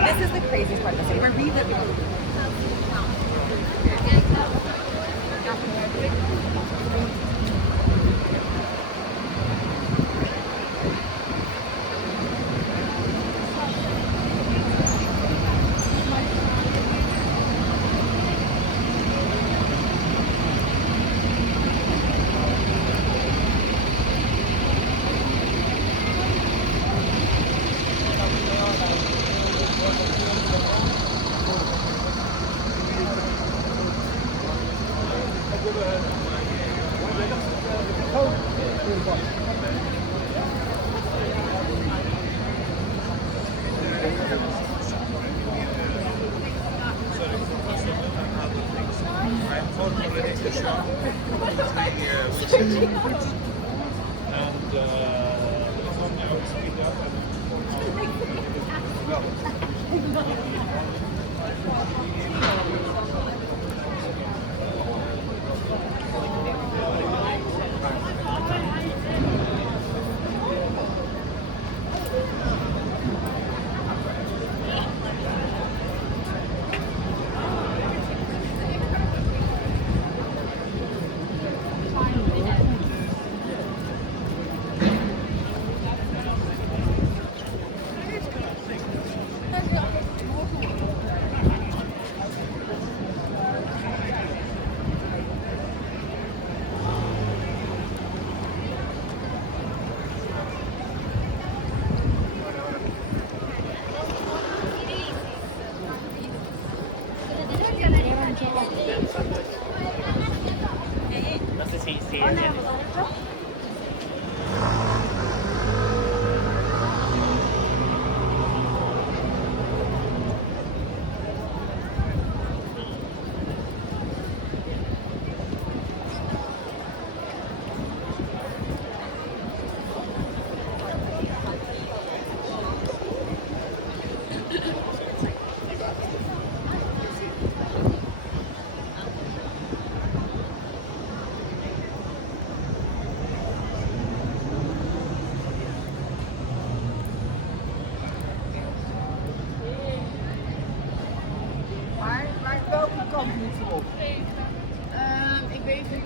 This is the craziest part of the city. We're reliving. Ik weet niet.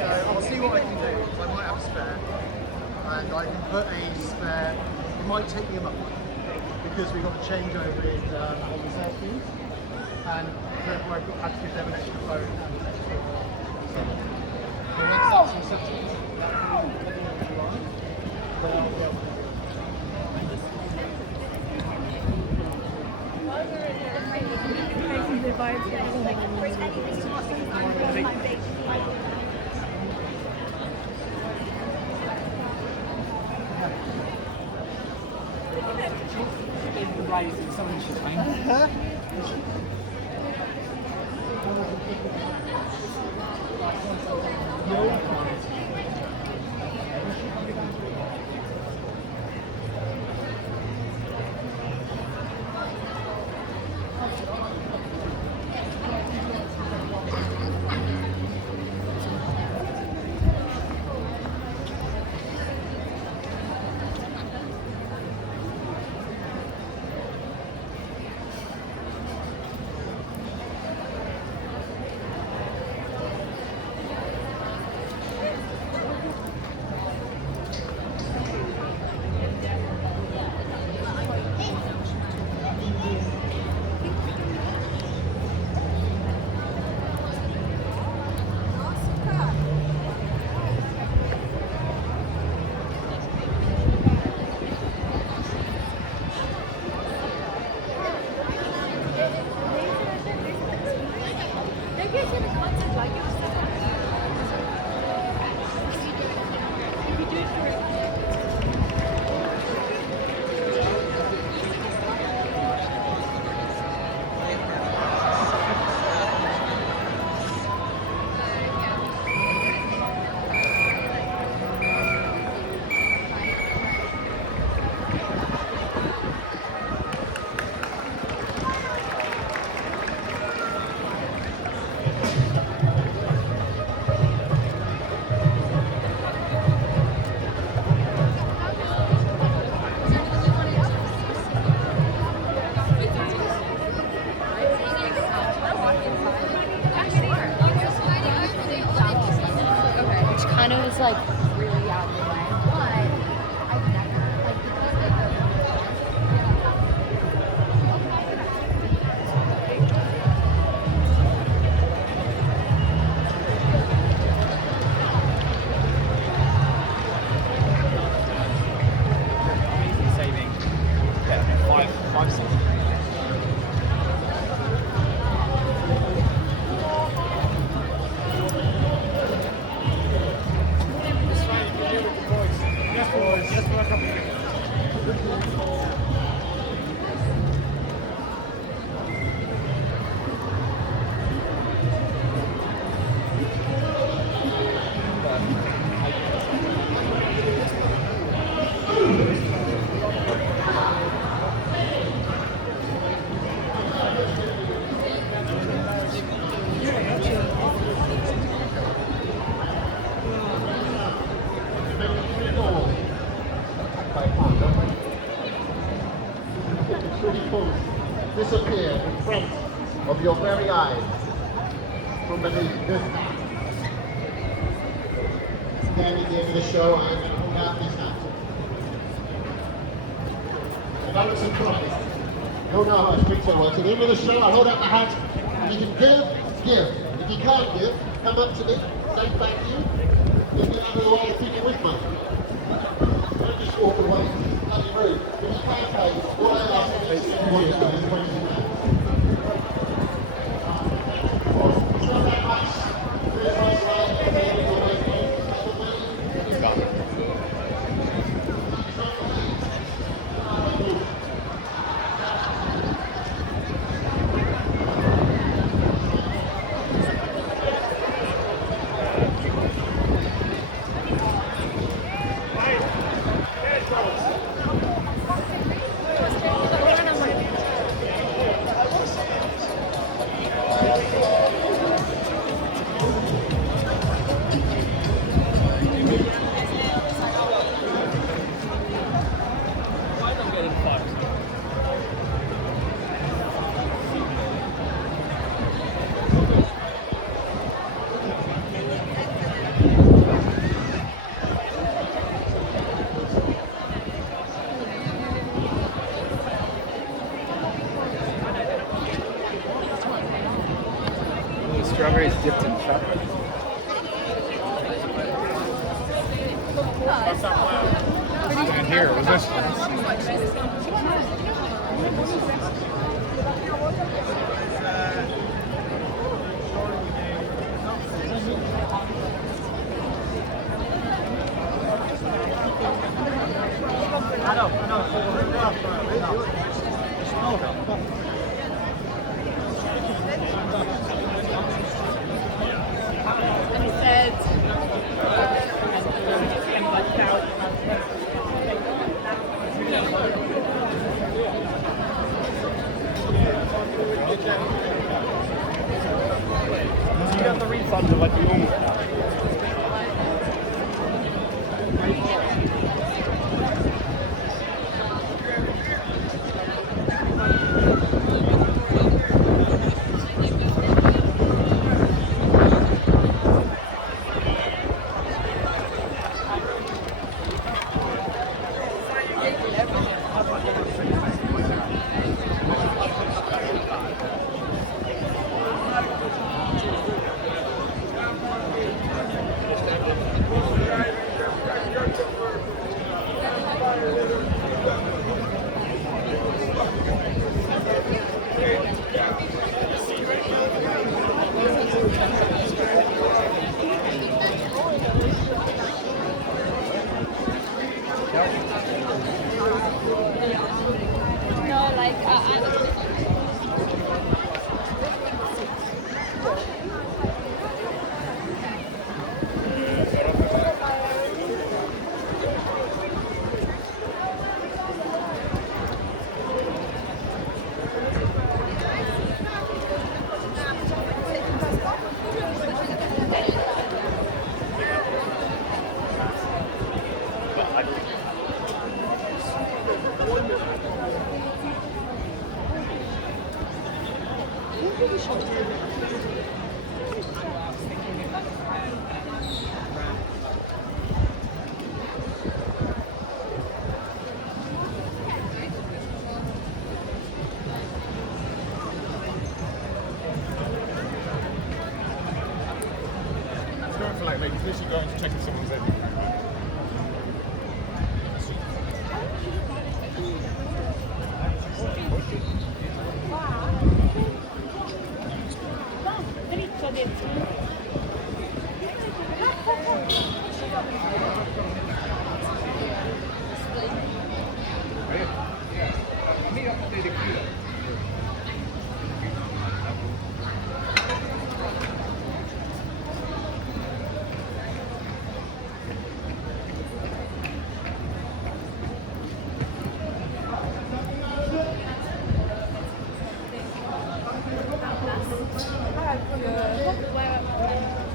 I'll see what I can do. I might have a spare, and I can put a spare. It might take me a month because we've got a changeover in on the sales teams, and therefore I've had to give them an extra phone. So once that's all settled, then I'll be able to. Rising, someone should find. 5 cents. Disappear in front of your very eyes from beneath this hat. Then at the end of the show, I'm going to hold out this hat. Balance and profit. You'll know how Springfield works. At the end of the show, I'll hold out the hat. If you can give. If you can't give, come up to me, say thank you. If you have a lot of people with me. Don't just walk away. Bloody rude. If you can't pay, all I ask is you want to do is when you can. It's not that much. There's my slide. Strawberries dipped in chocolate. And here was this one. You got the refund of like the normal. No, like, Going for like literally going to check if someone's in.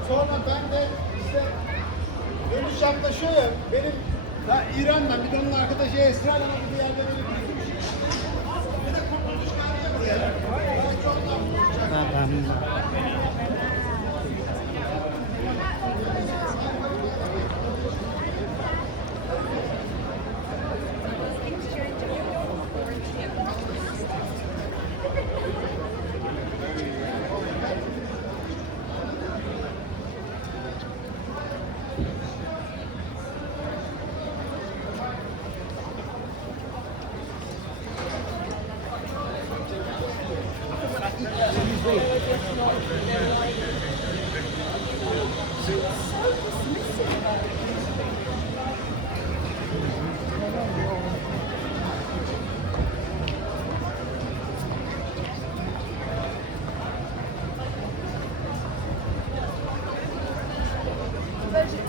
Sonra ben de işte dönüş yaklaşıyorum. Benim da İran'dan bir de onun arkadaşı Esra Hanım'a bir yerde böyle bir de kurtuluş geldi buraya. But